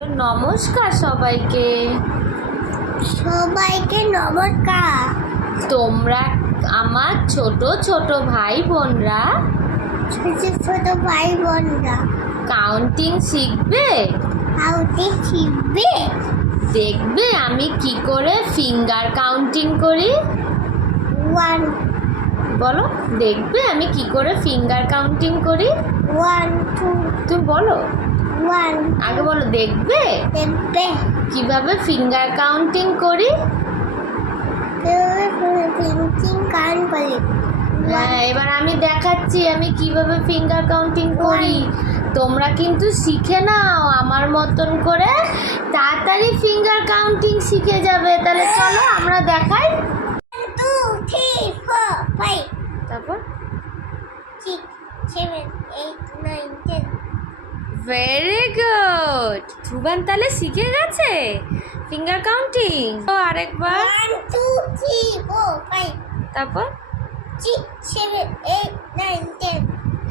নমস্কার সবাইকে। সবাইকে নমস্কার। তোমরা আমার ছোট ছোট ভাই বোনরা ছোট ছোট ভাই বোনরা কাউন্টিং শিখবে? হাউতে শিখবে? দেখবে আমি কি করে ফিঙ্গার কাউন্টিং করি? ওয়ান বলো দেখবে আমি কি করে ফিঙ্গার কাউন্টিং করি? ওয়ান টু তুমি বলো। আগে বলো দেখবে? দেখবে। কীভাবে ফিঙ্গার কাউন্টিং করি? হ্যাঁ এবার আমি দেখাচ্ছি আমি কীভাবে ফিঙ্গার কাউন্টিং করি। তোমরা কিন্তু শিখে নাও আমার মতন করে। তাড়াতাড়ি ফিঙ্গার কাউন্টিং শিখে যাবে। তাহলে চলো আমরা দেখাই। তারপর? Six seven eight nine ten very good Dhruban তাহলে শিখে গেছে? ফিঙ্গার কাউন্টিং তো আরেকবার। তারপর?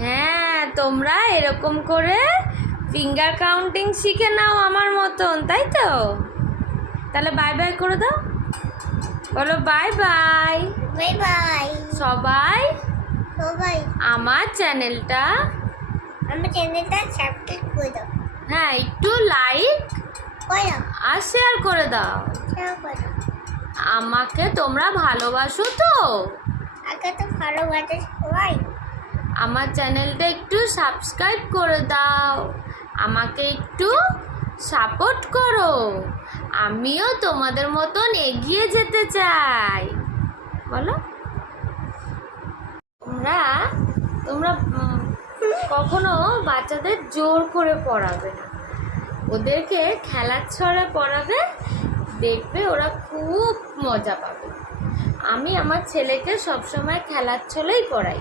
হ্যাঁ তোমরা এরকম করে ফিঙ্গার কাউন্টিং শিখে নাও আমার মতন তাই তো? তাহলে বাই বাই করে দাও। বলো বাই বাই বাই বাই সবাই সবাই। আমার চ্যানেলটা আমার চ্যানেলটা সাবস্ক্রাইব করে দাও। হ্যাঁ একটু লাইক আর শেয়ার করে দাও। আমাকে তোমরা ভালোবাসো তো? সবাই। আমার চ্যানেলটা একটু সাবস্ক্রাইব করে দাও। আমাকে একটু সাপোর্ট করো। আমিও তোমাদের মতন এগিয়ে যেতে চাই। বলো। তোমরা তোমরা কখনো বাচ্চাদের জোর করে পড়াবে না। ওদেরকে খেলার ছড়ে পড়াবে, দেখবে ওরা খুব মজা পাবে। আমি আমার ছেলেকে সবসময় খেলার ছলেই পড়াই।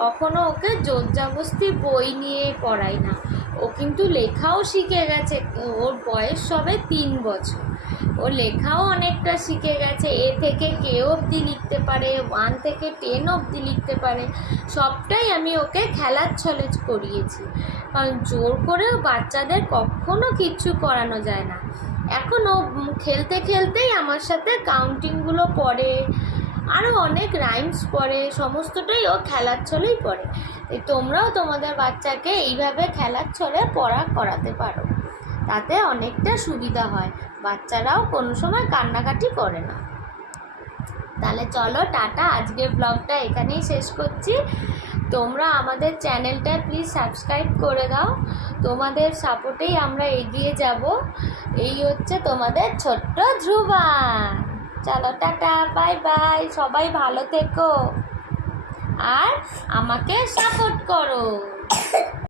কখনো ওকে জোর জবস্তি বই নিয়ে পড়াই না। ও কিন্তু লেখাও শিখে গেছে। ওর বয়স সবে তিন বছর। ও লেখাও অনেকটা শিখে গেছে। এ থেকে কে অবধি লিখতে পারে? ওয়ান থেকে টেন অবধি লিখতে পারে? সবটাই আমি ওকে খেলার ছলে করিয়েছি। কারণ জোর করেও বাচ্চাদের কখনো কিচ্ছু করানো যায় না। এখন ও খেলতে খেলতেই আমার সাথে কাউন্টিংগুলো পড়ে। আরও অনেক রাইমস পড়ে, সমস্তটাই ও খেলার ছলেই পড়ে। তোমরাও তোমাদের বাচ্চাকে এইভাবে খেলার ছলে পড়া করাতে পারো। তাতে অনেকটা সুবিধা হয়। বাচ্চারাও কোনো সময় কান্নাকাটি করে না। তাহলে চলো টাটা, আজকের ব্লগটা এখানেই শেষ করছি। তোমরা আমাদের চ্যানেলটা প্লিজ সাবস্ক্রাইব করে দাও। তোমাদের সাপোর্টেই আমরা এগিয়ে যাব। এই হচ্ছে তোমাদের ছোট্ট ধ্রুবা। চলো টাটা বাই বাই সবাই ভালো থেকো। আর আমাকে সাপোর্ট করো।